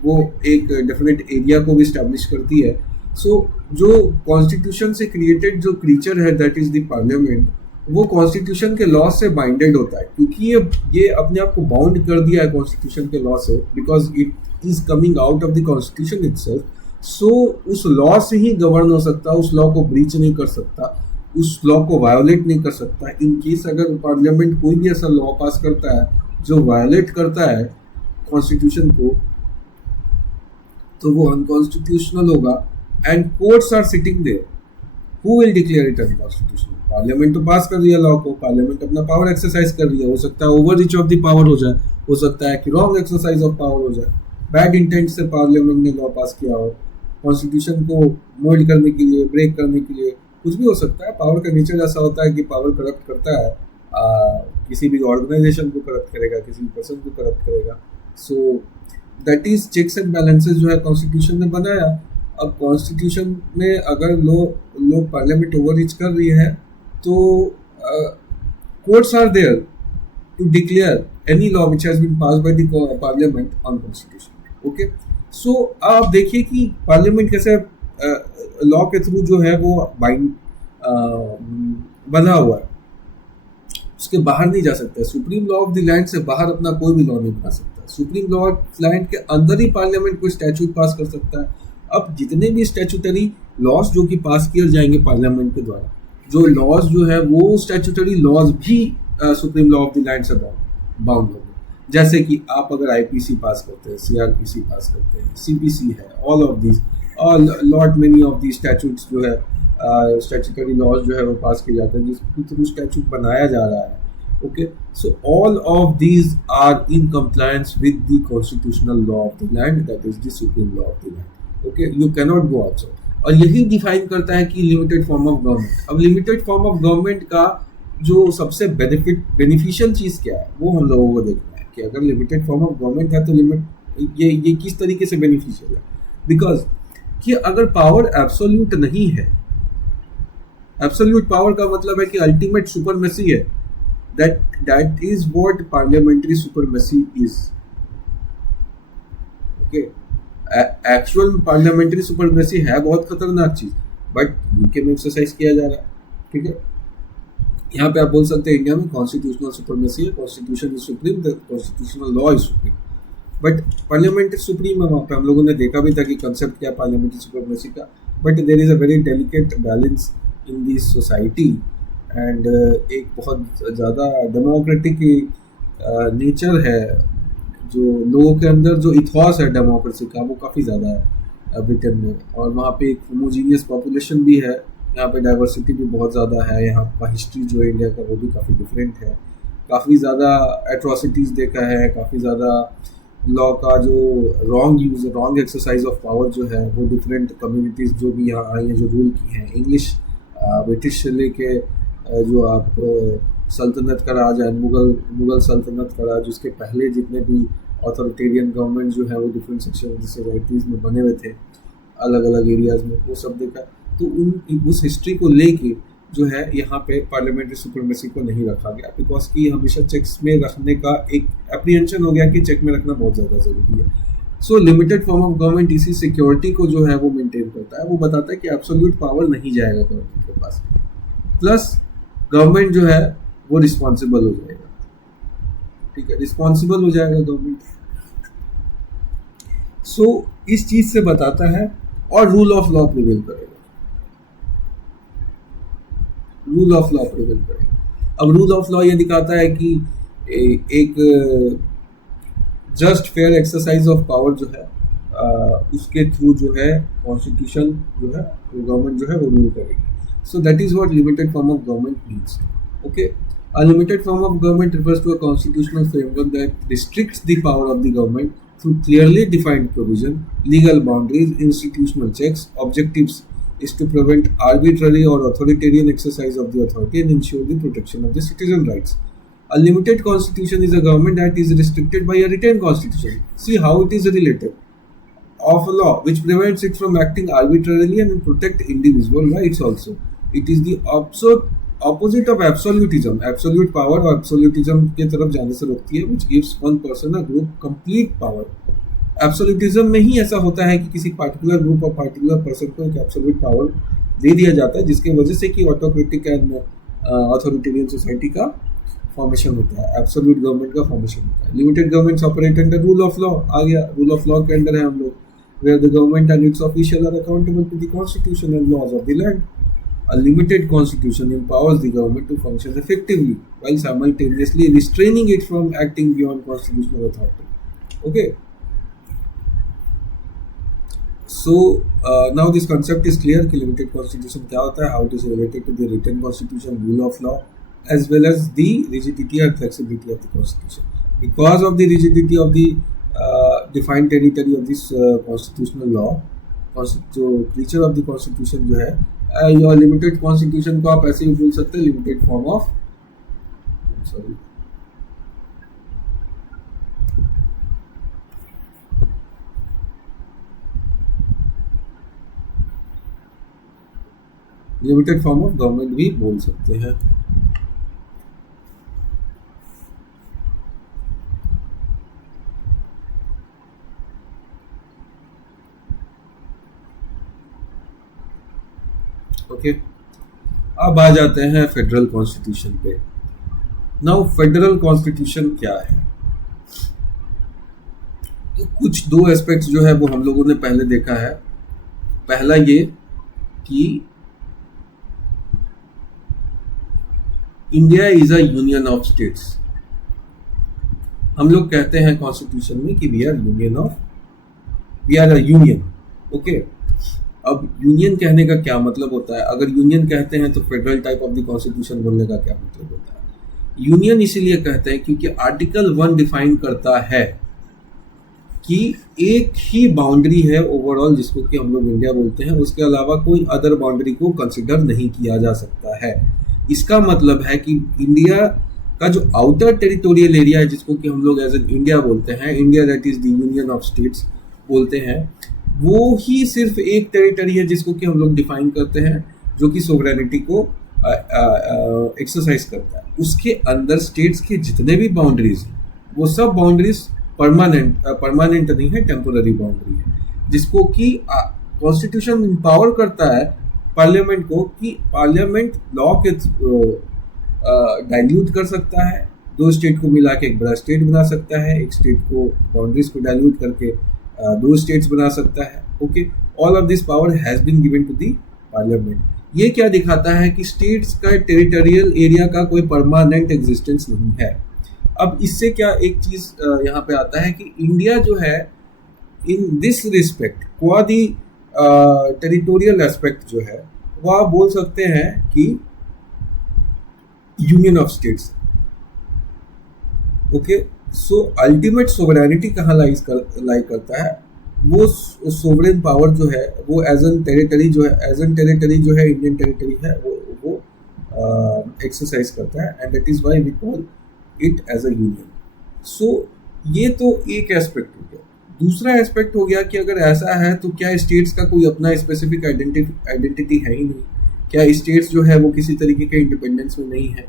वो एक डेफिनेट एरिया को भी इस्टेब्लिश करती है। सो जो कॉन्स्टिट्यूशन से क्रिएटेड जो क्रीचर है दैट इज द पार्लियामेंट, वो कॉन्स्टिट्यूशन के लॉ से बाइंडेड होता है, क्योंकि ये अपने आप को बाउंड कर दिया है कॉन्स्टिट्यूशन के लॉ से, because it is coming out of the constitution itself. So उस लॉ से ही गवर्न हो सकता, उस लॉ को ब्रीच नहीं कर सकता, उस लॉ को वायोलेट नहीं कर सकता। इन केस अगर पार्लियामेंट कोई भी ऐसा लॉ पास करता है जो वायोलेट करता है कॉन्स्टिट्यूशन को, तो वो अनकॉन्स्टिट्यूशनल होगा and courts are sitting there. Who will declare it unconstitutional? Parliament तो पास कर रही है लॉ को, पार्लियामेंट अपना पावर एक्सरसाइज कर रही है, हो सकता है over reach of the power हो जाए, हो सकता है कि रॉन्ग एक्सरसाइज ऑफ पावर हो जाए, बैड इंटेंट से पार्लियामेंट ने लॉ पास किया हो, कॉन्स्टिट्यूशन को मोल्ड करने के लिए, ब्रेक करने के लिए, कुछ भी हो सकता है। पावर का नेचर ऐसा होता है कि पावर करप्ट करता है, किसी भी ऑर्गेनाइजेशन को करप्ट करेगा, किसी भी पर्सन को करप्ट करेगा। So that is checks and balances जो है कॉन्स्टिट्यूशन ने बनाया। अब कॉन्स्टिट्यूशन में अगर लोग पार्लियामेंट ओवर रीच कर रही है तो courts are there to declare any law which has been passed by the parliament on constitution. Okay, so आप देखिए कि पार्लियामेंट कैसे लॉ के थ्रू जो है वो बाइंड बना हुआ है, उसके बाहर नहीं जा सकता है। Supreme law of the land से बाहर अपना कोई भी लॉ नहीं बना सकता। सुप्रीम लॉ ऑफ लैंड के अंदर ही पार्लियामेंट कोई स्टैट्यूट पास कर सकता है। अब जितने भी स्टैट्यूटरी लॉज जो कि पास किए जाएंगे पार्लियामेंट के द्वारा, जो लॉज जो है वो स्टैट्यूटरी लॉज भी supreme law of the land से बाउंड होंगे। जैसे कि आप अगर आईपीसी पास करते हैं, सीआरपीसी पास करते हैं, सीपीसी है, ऑल ऑफ दीज और lot many of the statutes जो है स्टैट्यूटरी लॉज जो है वो पास किए जाते हैं जिसके थ्रू स्टैट्यूट बनाया जा रहा है। Okay, so all of these are in compliance with the constitutional law of the land, that is the supreme law of the land. Okay, you can not go outside. और यही define करता है कि limited form of government. अब limited form of government का जो सबसे beneficial चीज़ क्या है वो हम लोगों को देखना है कि अगर लिमिटेड फॉर्म ऑफ गवर्नमेंट है तो ये किस तरीके से बेनिफिशियल है। बिकॉज कि अगर पावर एब्सोल्यूट नहीं है, एब्सोल्यूट पावर का मतलब है कि अल्टीमेट सुपरमेसी है, that is what parliamentary supremacy is. Okay, actual parliamentary supremacy है बहुत खतरनाक चीज, बट यूके में एक्सरसाइज किया जा रहा है। ठीक है, यहाँ पे आप बोल सकते हैं इंडिया में कॉन्स्टिट्यूशनल सुपरमेसी है, constitution is supreme, the constitutional law is supreme, but parliament is supreme है। वहाँ पे हम लोगों ने देखा भी था कि कंसेप्ट क्या पार्लियामेंट्री सुपरमेसी का, but there is a very delicate balance in this society and एक बहुत ज़्यादा डेमोक्रेटिक नेचर है, जो लोगों के अंदर जो इथॉस है डेमोक्रेसी का वो काफ़ी ज़्यादा है ब्रिटेन में। और वहाँ पे एक होमोजीनियस पॉपुलेशन भी है, यहाँ पे डाइवर्सिटी भी बहुत ज़्यादा है, यहाँ का हिस्ट्री जो है इंडिया का वो भी काफ़ी डिफरेंट है, काफ़ी ज़्यादा एट्रॉसिटीज़ देखा है, काफ़ी ज़्यादा लॉ का जो wrong use, wrong exercise of power जो है वो डिफरेंट कम्युनिटीज़ जो भी यहाँ आई हैं, जो रूल की हैं, इंग्लिश ब्रिटिश से लेके जो आप सल्तनत का राज है, मुगल सल्तनत का राज, उसके पहले जितने भी ऑथोरिटेरियन गवर्नमेंट जो है वो डिफरेंट सेक्शन सोसाइटीज़ में बने हुए थे अलग अलग एरियाज़ में, वो सब देखा। तो उस हिस्ट्री को लेके जो है यहाँ पे पार्लियामेंट्री सुपरमेसी को नहीं रखा गया, बिकॉज कि हमेशा चेक्स में रखने का एक एप्रीहेंशन हो गया कि चेक में रखना बहुत ज़्यादा ज़रूरी है। सो लिमिटेड फॉर्म ऑफ गवर्नमेंट इसी सिक्योरिटी को जो है वो मेंटेन करता है। वो बताता है कि एब्सोल्यूट पावर नहीं जाएगा गवर्नमेंट के पास, प्लस गवर्नमेंट जो है वो रिस्पॉन्सिबल हो जाएगा। ठीक है, रिस्पॉन्सिबल हो जाएगा गवर्नमेंट। सो इस चीज से बताता है, और रूल ऑफ लॉ प्रिवेल करेगा। रूल ऑफ लॉ प्रिवेल करेगा। अब रूल ऑफ लॉ ये दिखाता है कि एक just fair exercise of power जो है उसके थ्रू जो है कॉन्स्टिट्यूशन जो है गवर्नमेंट जो है वो रूल करेगी। सो that is what limited form of government means. Okay, a limited form of government refers to a constitutional framework that restricts the power of the government through clearly defined provision, legal boundaries, institutional checks. Objectives is to prevent arbitrary or authoritarian exercise of the authority and ensure the protection of the citizen rights. A limited constitution is a government that is restricted by a written constitution. See how it is related of a law which prevents it from acting arbitrarily and protect individual rights also. It is the opposite of absolutism. Absolute power और absolutism के तरफ जाने से रोकती है, which gives one person a group complete power. Absolutism में ही ऐसा होता है कि किसी particular group और particular person को एक absolute power दे दिया जाता है, जिसके वजह से कि autocratic and authoritarian society का फॉर्मेशन होता है, एब्सोल्यूट गवर्नमेंट का फॉर्मेशन होता है। Limited governments operate under rule of law. आ गया, रूल ऑफ लॉ के अंडर है हम लोग, where the government and its official are accountable to the constitution and laws of the land. A limited constitution empowers the government to function effectively while simultaneously restraining it from acting beyond constitutional authority. Okay. So now this concept is clear कि limited constitution क्या होता है, how it is related to the written constitution, rule of law, as well as the rigidity and flexibility of the constitution. Because of the rigidity of the defined territory of this constitutional law, जो creature of the constitution जो है, या limited constitution को आप ऐसे ही बोल सकते हैं, limited form of limited form of government भी बोल सकते हैं। ओके, अब आ जाते हैं फेडरल कॉन्स्टिट्यूशन पे। नाउ फेडरल कॉन्स्टिट्यूशन क्या है? तो कुछ दो एस्पेक्ट्स जो है वो हम लोगों ने पहले देखा है। पहला ये कि India is a union of states. हम लोग कहते हैं कॉन्स्टिट्यूशन में कि we are a union. Okay, अब यूनियन कहने का क्या मतलब होता है? अगर यूनियन कहते हैं तो federal type of the constitution बोलने का क्या मतलब होता है? यूनियन इसीलिए कहते हैं क्योंकि आर्टिकल 1 डिफाइन करता है कि एक ही बाउंड्री है ओवरऑल, जिसको कि हम लोग इंडिया बोलते हैं, उसके अलावा कोई अदर बाउंड्री को कंसिडर नहीं किया जा सकता है। इसका मतलब है कि इंडिया का जो आउटर टेरिटोरियल एरिया है, जिसको कि हम लोग एज एन इंडिया बोलते हैं, India that is the union of states बोलते हैं, वो ही सिर्फ एक टेरिटरी है जिसको कि हम लोग डिफाइन करते हैं, जो कि सोवरेनिटी को एक्सरसाइज करता है। उसके अंदर स्टेट्स के जितने भी बाउंड्रीज हैं वो सब बाउंड्रीज परमानेंट नहीं है, टेम्पोररी बाउंड्री है, जिसको कि कॉन्स्टिट्यूशन इंपावर करता है पार्लियामेंट को कि पार्लियामेंट लॉ के डाइल्यूट कर सकता है, दो स्टेट को मिला के एक बड़ा स्टेट बना सकता है, एक स्टेट को बाउंड्रीज को डाइल्यूट करके दो स्टेट्स बना सकता है। Okay, all of this power has been given to the parliament. ये क्या दिखाता है कि स्टेट्स का टेरिटोरियल एरिया का कोई परमानेंट एग्जिस्टेंस नहीं है। अब इससे क्या एक चीज यहाँ पे आता है कि इंडिया जो है इन दिस रिस्पेक्ट को दी टेरिटोरियल एस्पेक्ट जो है वो आप बोल सकते हैं कि union of states. Okay, so ultimate sovereignty कहाँ लाई करता है? वो सोवरेन पावर जो है वो एज एन टेरिटरी जो है इंडियन टेरिटरी है, वो एक्सरसाइज करता है, and that is why we call it as a union. So ये तो एक एस्पेक्ट हो गया। दूसरा एस्पेक्ट हो गया कि अगर ऐसा है तो क्या स्टेट्स का कोई अपना स्पेसिफिक आइडेंटिटी है ही नहीं, क्या स्टेट्स जो है वो किसी तरीके के इंडिपेंडेंस में नहीं है,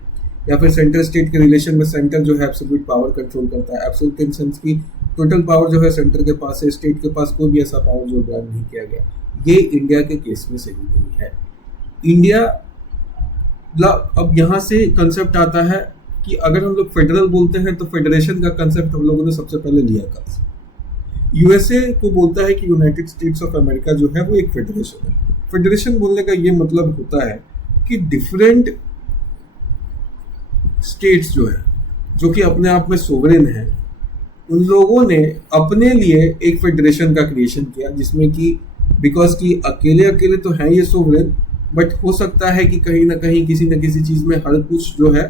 या फिर सेंटर स्टेट के रिलेशन में सेंटर जो है एब्सोल्यूट पावर कंट्रोल करता है, एब्सोल्यूट इन सेंस की टोटल पावर जो है सेंटर के पास है, स्टेट के पास कोई भी ऐसा पावर जो ग्रांट नहीं किया गया। ये इंडिया के केस में सही नहीं है। इंडिया अब यहाँ से कंसेप्ट आता है कि अगर हम लोग फेडरल बोलते हैं तो फेडरेशन का कंसेप्ट हम लोगों ने सबसे पहले लिया था। यूएसए को बोलता है कि यूनाइटेड स्टेट्स ऑफ अमेरिका जो है वो एक फेडरेशन है। फेडरेशन बोलने का ये मतलब होता है कि डिफरेंट स्टेट्स जो है, जो कि अपने आप में सोवरेन है, उन लोगों ने अपने लिए एक फेडरेशन का क्रिएशन किया, जिसमें कि बिकॉज कि अकेले अकेले तो है ये सोवरेन, बट हो सकता है कि कहीं ना कहीं किसी न किसी चीज़ में हर कुछ जो है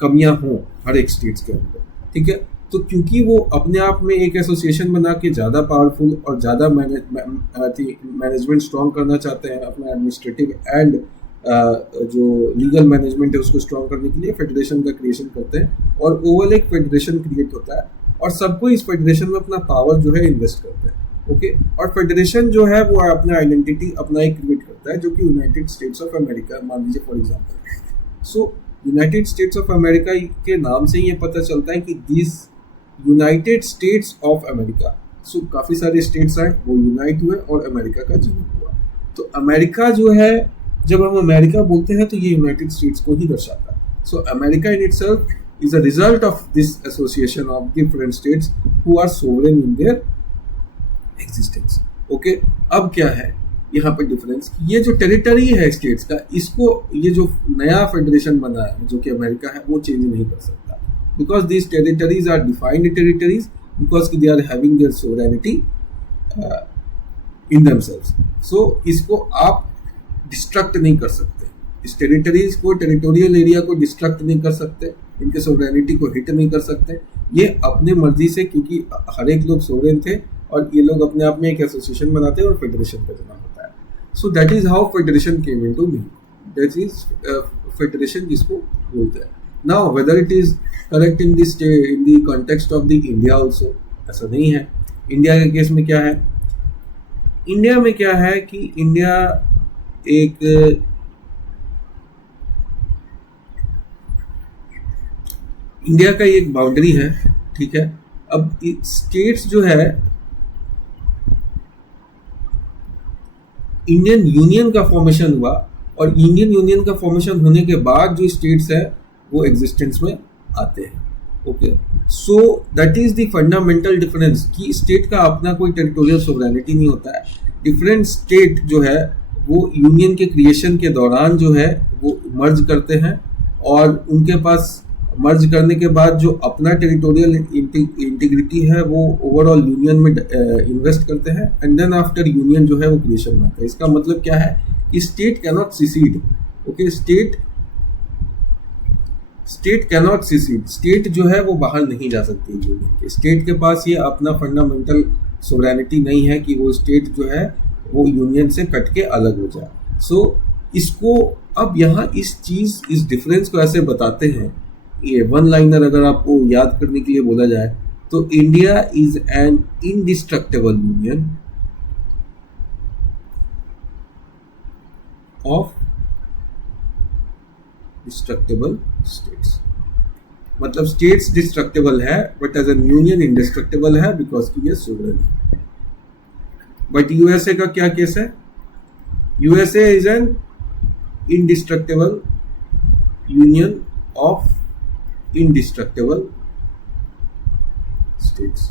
कमियां हों हर एक स्टेट्स के अंदर, ठीक है। तो क्योंकि वो अपने आप में एक एसोसिएशन बना के ज़्यादा पावरफुल और ज़्यादा मैनेजमेंट स्ट्रॉन्ग करना चाहते हैं, अपना एडमिनिस्ट्रेटिव एंड जो लीगल मैनेजमेंट है उसको स्ट्रॉन्ग करने के लिए फेडरेशन का क्रिएशन करते हैं, और ओवरऑल एक फेडरेशन क्रिएट होता है और सबको इस फेडरेशन में अपना पावर जो है इन्वेस्ट करते हैं, ओके। और फेडरेशन जो है वो अपना आइडेंटिटी अपना एक क्रिएट करता है, जो कि यूनाइटेड स्टेट्स ऑफ अमेरिका मान लीजिए for example. So United States of America के नाम से ये पता चलता है कि this United States of America, so काफ़ी सारे स्टेट्स आए, वो यूनाइट हुए और अमेरिका का जन्म हुआ। तो अमेरिका जो है, जब हम अमेरिका बोलते हैं तो ये यूनाइटेड स्टेट्स को ही दर्शाता है। So America in itself is a result of this association of different states who are sovereign in their existence, okay। अब क्या है यहाँ पे डिफरेंस, ये जो टेरिटरी है स्टेट्स का, इसको ये जो नया फेडरेशन बना है जो कि अमेरिका है वो चेंज नहीं कर सकता, because this territories are defined territories, because they are having their sovereignty in themselves. So इसको आप डिस्ट्रक्ट नहीं कर सकते, इस टेरिटरीज को, टेरिटोरियल एरिया को डिस्ट्रक्ट नहीं कर सकते, इनके सोवरेनिटी को हिट नहीं कर सकते, ये अपने मर्जी से, क्योंकि हर एक लोग सोवरेन थे और ये लोग अपने आप में एक एसोसिएशन बनाते हैं और फेडरेशन का जन्म होता है। सो that is how federation came into being, that is federation जिसको बोलते हैं। Now whether it is correct in this in the context of the India also, ऐसा नहीं है। इंडिया के केस में क्या है, इंडिया में क्या है कि इंडिया एक इंडिया का एक बाउंड्री है, ठीक है। अब स्टेट्स जो है, इंडियन यूनियन का फॉर्मेशन हुआ और इंडियन यूनियन का फॉर्मेशन होने के बाद जो स्टेट्स है वो एग्जिस्टेंस में आते हैं, okay. So that is the fundamental difference कि स्टेट का अपना कोई टेरिटोरियल सोवरेनिटी नहीं होता है। डिफरेंट स्टेट जो है वो यूनियन के क्रिएशन के दौरान जो है वो मर्ज करते हैं, और उनके पास मर्ज करने के बाद जो अपना टेरिटोरियल इंटीग्रिटी है वो ओवरऑल यूनियन में इन्वेस्ट करते हैं, एंड देन आफ्टर यूनियन जो है वो क्रिएशन में आता है। इसका मतलब क्या है कि state cannot secede, okay. State cannot secede, state जो है वो बाहर नहीं जा सकती यूनियन के। स्टेट के पास ये अपना फंडामेंटल सोवरेनिटी नहीं है कि वो स्टेट जो है वो यूनियन से कट के अलग हो जाए। सो इसको अब यहाँ इस डिफरेंस को ऐसे बताते हैं, ये वन लाइनर अगर आपको याद करने के लिए बोला जाए तो India is an indestructible union of destructible states. मतलब स्टेट्स डिस्ट्रक्टेबल है but as an union indestructible है, बिकॉज की ये सोवरेन है। बट यूएसए का क्या केस है, USA is an indestructible union of indestructible states,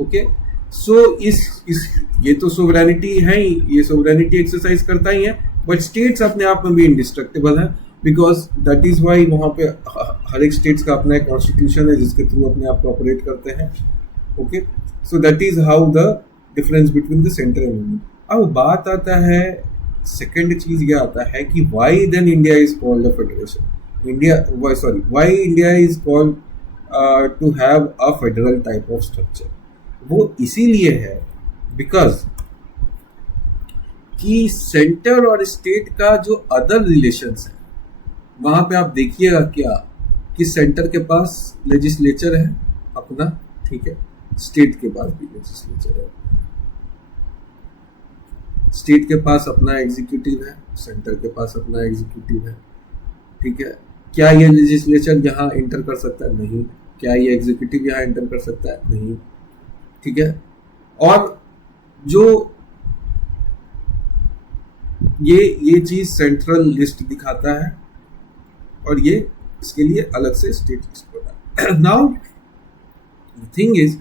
okay. So ये तो सोवरेनिटी है ही, ये सोवरेनिटी एक्सरसाइज करता ही है, बट स्टेट्स अपने आप में भी इंडिस्ट्रक्टेबल है, बिकॉज दैट इज वाई वहाँ पे हर एक स्टेट्स का अपना एक कॉन्स्टिट्यूशन है जिसके थ्रू अपने आप को ऑपरेट करते हैं, okay. So that is how the difference between the centre and union. अब बात आता है, सेकेंड चीज ये आता है कि why then India is called a federation. Why India is called to have a federal type of structure? वो इसीलिए है बिकॉज कि सेंटर और स्टेट का जो अदर रिलेशंस है वहां पे आप देखिएगा क्या कि सेंटर के पास लेजिस्लेचर है अपना, ठीक है, स्टेट के पास भी लेजिस्लेचर है। स्टेट के पास अपना एग्जीक्यूटिव है, सेंटर के पास अपना एग्जीक्यूटिव है, ठीक है। क्या ये लेजिस्लेचर यहाँ एंटर कर सकता है? नहीं। क्या ये एग्जीक्यूटिव यहाँ एंटर कर सकता है? नहीं, ठीक है। और जो ये चीज सेंट्रल लिस्ट दिखाता है और ये इसके लिए अलग से स्टेट लिस्ट होता है। नाउ थिंग इज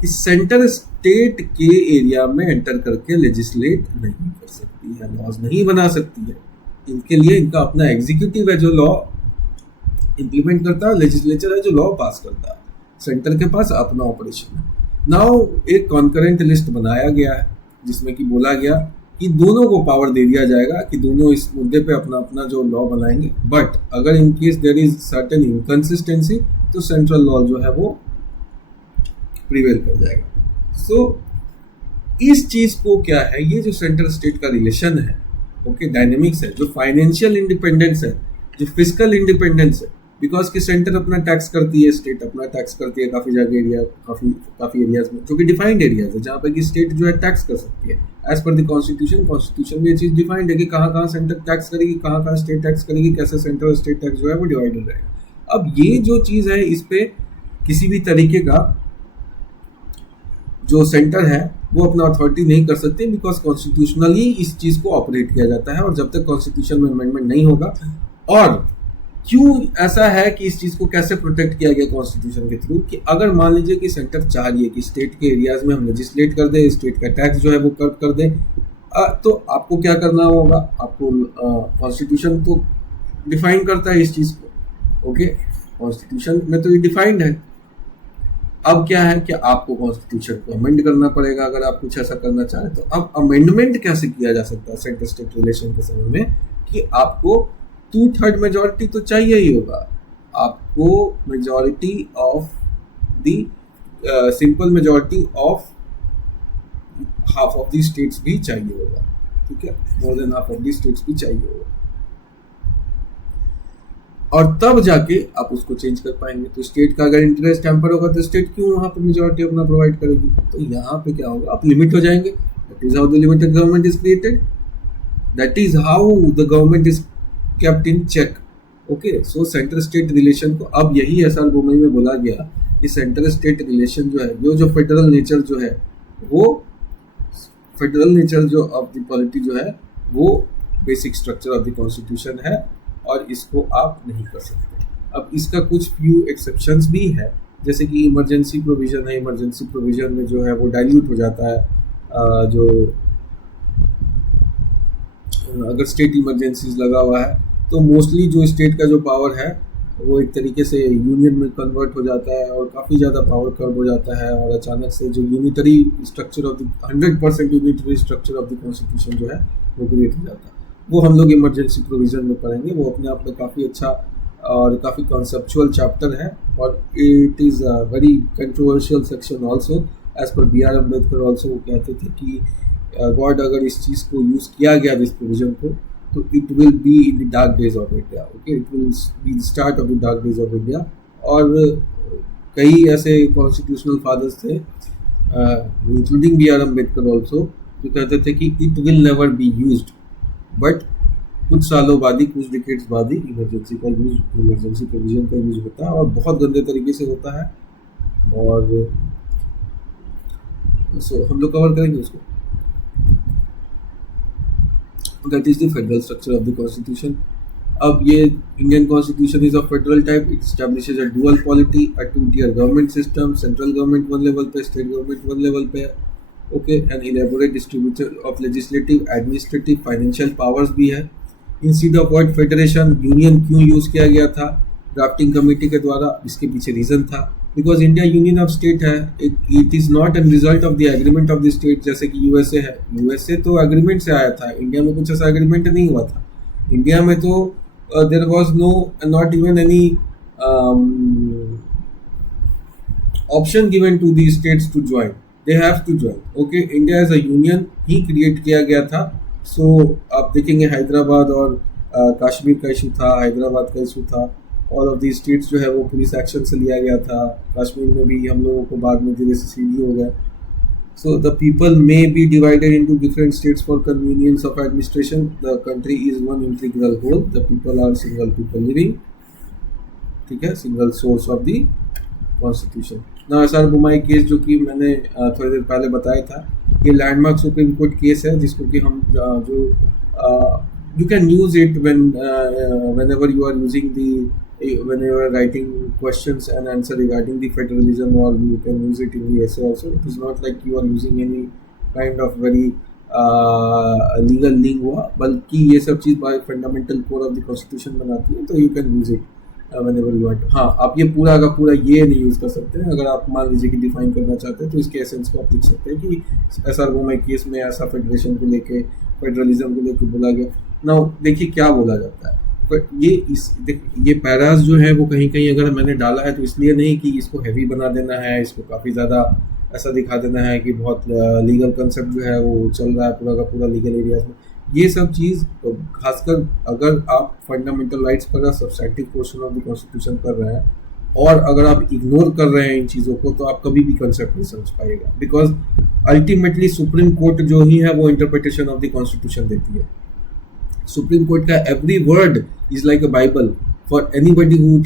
कि सेंटर स्टेट के एरिया में एंटर करके लेजिस्लेट नहीं कर सकती है, लॉज नहीं बना सकती है। इनके लिए इनका अपना एग्जीक्यूटिव है जो लॉ इंप्लीमेंट करता है, लेजिस्लेचर है जो लॉ पास करता है, सेंटर के पास अपना ऑपरेशन है। नाउ एक कॉन्करेंट लिस्ट बनाया गया है जिसमें कि बोला गया कि दोनों को पावर दे दिया जाएगा कि दोनों इस मुद्दे पे अपना अपना जो लॉ बनाएंगे, बट अगर in case there is certain inconsistency तो सेंट्रल लॉ जो है वो प्रिवेल कर जाएगा। सो इस चीज को क्या है, ये जो सेंट्रल स्टेट का रिलेशन है, ओके, डायनेमिक्स है, जो फाइनेंशियल इंडिपेंडेंस है, जो फिजिकल इंडिपेंडेंस है, बिकॉज कि सेंटर अपना टैक्स करती है, स्टेट अपना टैक्स करती है काफी जगह एरिया, काफी एरियाज में जो कि डिफाइंड एरियाज है जहाँ पे कि स्टेट जो है टैक्स कर सकती है एज पर द कॉन्स्टिट्यूशन में ये चीज डिफाइंड है कि कहाँ सेंटर टैक्स करेगी, कहाँ स्टेट टैक्स करेगी, कैसे सेंट्रल स्टेट टैक्स जो है वो डिवाइडेड रहेगा। अब ये जो चीज है इस पे किसी भी तरीके का जो सेंटर है वो अपना अथॉरिटी नहीं कर सकते, बिकॉज कॉन्स्टिट्यूशनली इस चीज को ऑपरेट किया जाता है और जब तक कॉन्स्टिट्यूशन में अमेंडमेंट नहीं होगा। और क्यों ऐसा है कि इस चीज को कैसे प्रोटेक्ट किया गया कॉन्स्टिट्यूशन के थ्रू, कि अगर मान लीजिए कि सेंटर चाह रही है कि स्टेट के एरियाज में हम लेजिस्लेट कर दे, स्टेट का टैक्स जो है वो कट कर दे, तो आपको क्या करना होगा, आपको कॉन्स्टिट्यूशन तो डिफाइन करता है इस चीज को, ओके, कॉन्स्टिट्यूशन में तो ये डिफाइंड है। अब क्या है कि आपको कॉन्स्टिट्यूशन को अमेंड करना पड़ेगा अगर आप कुछ ऐसा करना चाहें। तो अब अमेंडमेंट कैसे किया जा सकता है सेंटर स्टेट रिलेशन के समय में, कि आपको 2/3 मेजॉरिटी तो चाहिए ही होगा, आपको majority of the simple majority of half of the states भी चाहिए होगा, ठीक है, more than half of the states भी चाहिए होगा, और तब जाके आप उसको चेंज कर पाएंगे। तो स्टेट का अगर इंटरेस्ट टेम्पर होगा तो स्टेट क्यों वहां पर मेजॉरिटी अपना प्रोवाइड करेगी, तो यहाँ पे क्या होगा, आप लिमिट हो जाएंगे। That is how the limited government is created, that is how the government is kept in check, okay, so centre state relation को अब यही एसआर बोमई में बोला गया कि सेंटर स्टेट रिलेशन जो है, जो फेडरल नेचर जो है, वो फेडरल नेचर जो ऑफ द पॉलिटी जो है वो basic structure of the constitution है और इसको आप नहीं कर सकते। अब इसका कुछ फ्यू एक्सेप्शंस भी है, जैसे कि इमरजेंसी प्रोविजन है, इमरजेंसी प्रोविजन में जो है वो डाइल्यूट हो जाता है, जो अगर स्टेट इमरजेंसीज लगा हुआ है तो मोस्टली जो स्टेट का जो पावर है वो एक तरीके से यूनियन में कन्वर्ट हो जाता है और काफ़ी ज़्यादा पावर कर्व हो जाता है, और अचानक से जो unitary structure of the 100% unitary structure of the constitution जो है वो क्रिएट हो जाता है। वो हम लोग इमरजेंसी प्रोविजन में पढ़ेंगे, वो अपने आप में काफ़ी अच्छा और काफ़ी कॉन्सेप्चुअल चैप्टर है, और it is a very controversial section also. As पर B.R. अम्बेडकर ऑल्सो वो कहते थे कि गॉड अगर इस चीज़ को यूज़ किया गया इस प्रोविजन को तो it will be in the dark days of India, okay, it will be the start of the dark days of India. और कई ऐसे कॉन्स्टिट्यूशनल फादर्स थे इंक्लूडिंग B.R. अम्बेडकर ऑल्सो जो कहते थे कि it will never be used, but कुछ सालों बाद ही, कुछ डिकेड्स बाद ही इमरजेंसी प्रोविजन का यूज होता है और बहुत गंदे तरीके से होता है, और हम लोग कवर करेंगे उसको। That is the federal structure of the constitution. अब ये Indian constitution is of federal type, it establishes a dual polity, a 2-tier government system, central government one level पे, स्टेट गवर्नमेंट वन लेवल पे, okay, and elaborate distribution of legislative, administrative, financial powers भी है। Instead of word federation, union क्यों use किया गया था drafting committee के द्वारा, इसके पीछे रीजन था because India union of state है, it is not an result of the agreement of the state, जैसे कि यूएसए है। यूएसए तो एग्रीमेंट से आया था, इंडिया में कुछ ऐसा एग्रीमेंट नहीं हुआ था। इंडिया में तो there was not even any option given to the states to join, they have to join, okay. India as a union ही क्रिएट किया गया था। सो आप देखेंगे हैदराबाद और कश्मीर का इशू था, हैदराबाद का इशू था, ऑल ऑफ दी स्टेट्स जो है वो पुलिस एक्शन से लिया गया था। कश्मीर में भी हम लोगों को बाद में धीरे से सीडी हो गया, So the people may be divided into different states for convenience of administration. The country is one integral whole. The people are single people living. ठीक है, single source of the constitution. ना SR बुमाई case जो कि मैंने थोड़ी देर पहले बताया था, ये लैंडमार्क सुप्रीम कोर्ट केस है जिसको कि हम जो you can use it whenever you are using the when you are writing questions and answer regarding the federalism, or you can use it in the essay also. It is not like you are using any kind of very legal lingua, बल्कि ये सब चीज़ by fundamental core of the constitution बनाती है, तो you can use it whenever you want. हाँ, आप ये पूरा का पूरा ये नहीं यूज़ कर सकते हैं. अगर आप मान लीजिए कि डिफाइन करना चाहते हैं तो इसके एसेंस को आप लिख सकते हैं कि एसआर बुमाई केस में ऐसा फेडरेशन को लेके, फेडरलिज्म को लेके बोला गया. नाउ देखिए क्या बोला जाता है. बट ये पैराज जो है वो कहीं कहीं अगर मैंने डाला है तो इसलिए नहीं कि इसको हैवी बना देना है, इसको काफ़ी ज़्यादा ऐसा दिखा देना है कि बहुत लीगल कंसेप्ट जो है वो चल रहा है पूरा का पूरा लीगल एरियाज में. ये सब चीज़ खासकर अगर आप फंडामेंटल राइट्स पर substantive portion of the constitution कर रहे हैं और अगर आप इग्नोर कर रहे हैं इन चीज़ों को, तो आप कभी भी कंसेप्ट नहीं समझ पाएगा. बिकॉज अल्टीमेटली सुप्रीम कोर्ट जो ही है वो इंटरप्रिटेशन ऑफ द कॉन्स्टिट्यूशन देती है. सुप्रीम कोर्ट का every word is like a Bible for anybody who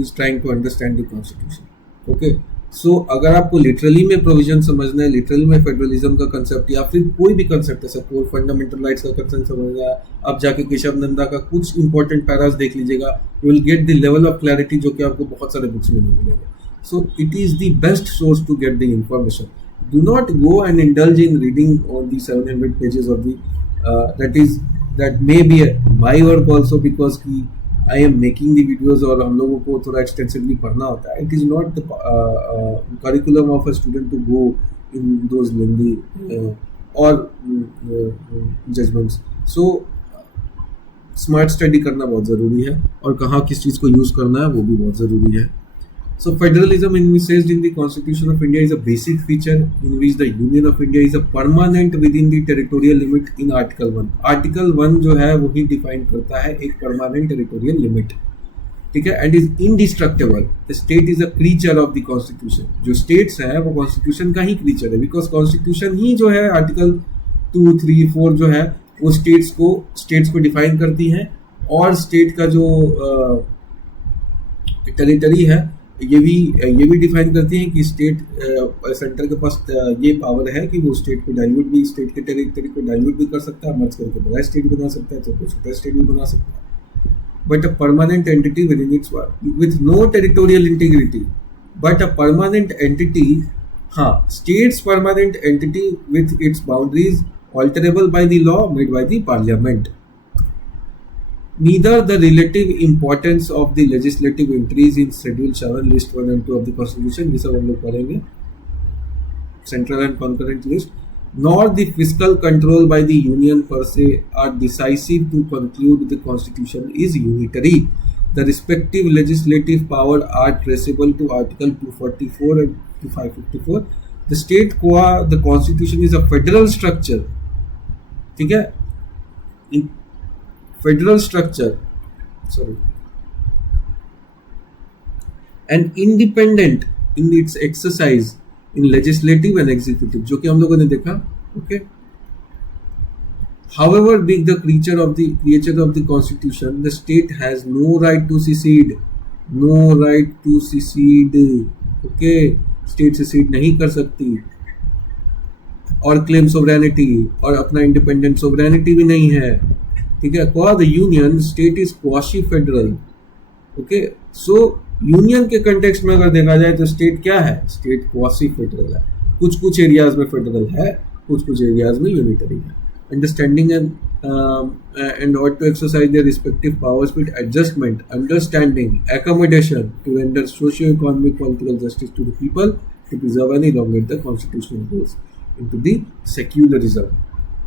is trying to understand the constitution. Okay, so अगर आपको लिटरली में प्रोविजन समझना है, लिटरली में फेडरलिज्म का कंसेप्ट या फिर कोई भी कंसेप्ट ऐसा कोर फंडामेंटल राइट्स का कंसेप्ट समझना है, आप जाके केशव नंदा का कुछ इंपॉर्टेंट पैराज देख लीजिएगा. You will get the level of clarity जो कि आपको बहुत सारे बुक्स में नहीं मिलेगा. So it is the best source to get the information. Do not go and indulge in reading on the 700 pages of the that may be my work also, because कि I am making the videos और हम लोगों को थोड़ा extensively पढ़ना होता है. It is not the curriculum of a student to go in those lengthy or judgments. So smart study करना बहुत ज़रूरी है और कहाँ किस चीज़ को यूज़ करना है वो भी बहुत ज़रूरी है. So federalism envisaged in the Constitution of India is a basic feature in which the Union of India is a permanent within the territorial limit in Article 1. Article 1 जो है वही डिफाइन करता है एक permanent territorial limit, ठीक है, and is indestructible. The state is a creature of the Constitution. जो states है वो Constitution का ही creature है, because Constitution ही जो है Article 2, 3, 4 जो है वो states को डिफाइन करती हैं और state का जो टेरिटरी है ये भी डिफाइन करती हैं कि स्टेट सेंटर के पास ये पावर है कि वो स्टेट को डाइल्यूट भी, स्टेट के टेरिटरी को डाइल्यूट भी कर सकता है, मर्ज करके बड़ा स्टेट बना सकता है, तो कुछ छोटा स्टेट भी बना सकता है. But a permanent entity within its with no territorial integrity, but a permanent entity, हाँ, states permanent entity with its boundaries alterable by the law made by the parliament. Neither the relative importance of the legislative entries in Schedule 7, List 1 and 2 of the Constitution, ये सब हम लोग पढ़ेंगे, Central and Concurrent List, nor the fiscal control by the Union per se are decisive to conclude the Constitution is unitary. The respective legislative power are traceable to Article 244 and 554. The state qua the Constitution is a federal structure, ठीक है, federal structure, and independent in its exercise in legislative and executive, जो कि हम लोगों ने देखा. Okay, however being the creature of the Constitution, the state has no right to secede. Okay, state secede नहीं कर सकती और claim sovereignty और अपना independent sovereignty भी नहीं है, ठीक है. For the union state is quasi federal. Okay, so union के कंटेक्स्ट में अगर देखा जाए तो स्टेट क्या है, स्टेट क्वासी फेडरल है. कुछ एरियाज में फेडरल है, कुछ एरियाज में यूनिटरी है. Understanding and ought to exercise their respective powers with adjustment, understanding, accommodation to render socio economic political justice to the people, to preserve and elongate the constitutional goals into the secularism.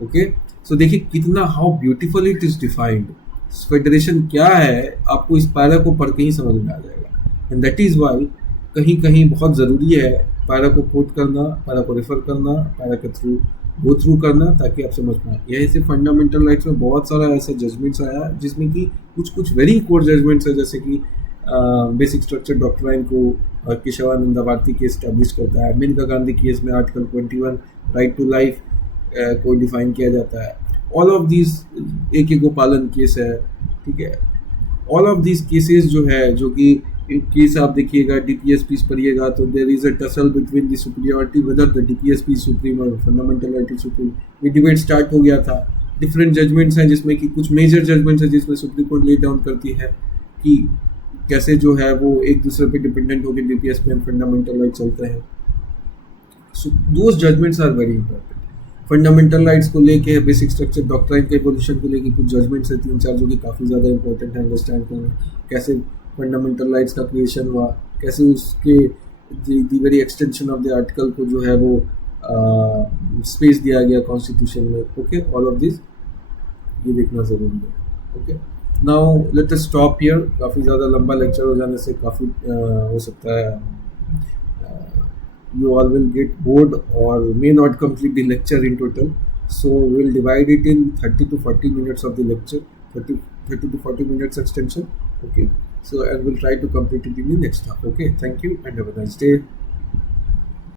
Okay, so देखिए कितना how beautiful it is defined. Federation क्या है आपको इस para को पढ़ के ही समझ में आ जाएगा. एंड दैट इज वाई कहीं कहीं बहुत ज़रूरी है पैरा को कोट करना, पैरा को रेफर करना, पैरा के थ्रू गो थ्रू करना, ताकि आप समझ पाएँ. यही से फंडामेंटल राइट्स में बहुत सारा ऐसा जजमेंट्स आया जिसमें कि कुछ वेरी कोर जजमेंट्स है, जैसे कि बेसिक स्ट्रक्चर डॉक्ट्राइन को केशवानंद भारती केस स्टैब्लिश करता है. मेनका गांधी केस में आर्टिकल 21 राइट टू लाइफ को डिफाइन किया जाता है। ऑल ऑफ दीज, एक एक गोपालन केस है, ठीक है। ऑल ऑफ दीज केसेस जो है, जो कि केस आप देखिएगा डीपीएसपी पढ़िएगा तो there is a tussle between the superiority whether the DPSP supreme और फंडामेंटल राइट सुप्रीम। ये डिबेट स्टार्ट हो गया था। डिफरेंट जजमेंट्स हैं जिसमें कि कुछ मेजर जजमेंट्स हैं जिसमें सुप्रीम कोर्ट ले डाउन करती है कि कैसे जो है वो एक दूसरे पे डिपेंडेंट होकर डीपीएसपी एंड फंडामेंटल राइट चलते हैं। So those judgments are very important. Fundamental rights को लेके, बेसिक स्ट्रक्चर डॉक्ट्राइन के पोजीशन को लेके कुछ जजमेंट्स है 3-4 जो कि काफ़ी ज़्यादा इंपॉर्टेंट है अंडरस्टैंड करना। कैसे फंडामेंटल राइट्स का क्रिएशन हुआ, कैसे उसके दी very extension of the article को जो है वो स्पेस दिया गया कॉन्स्टिट्यूशन में। ओके, ऑल ऑफ दिस ये देखना ज़रूरी है। Okay, now let us stop here. काफ़ी ज़्यादा लंबा लेक्चर हो जाने से काफ़ी हो सकता है you all will get bored or may not complete the lecture in total. So we'll divide it in 30 to 40 minutes of the lecture, 30 to 40 minutes extension. Okay, so and we'll try to complete it in the next half. Okay, thank you and have a nice day.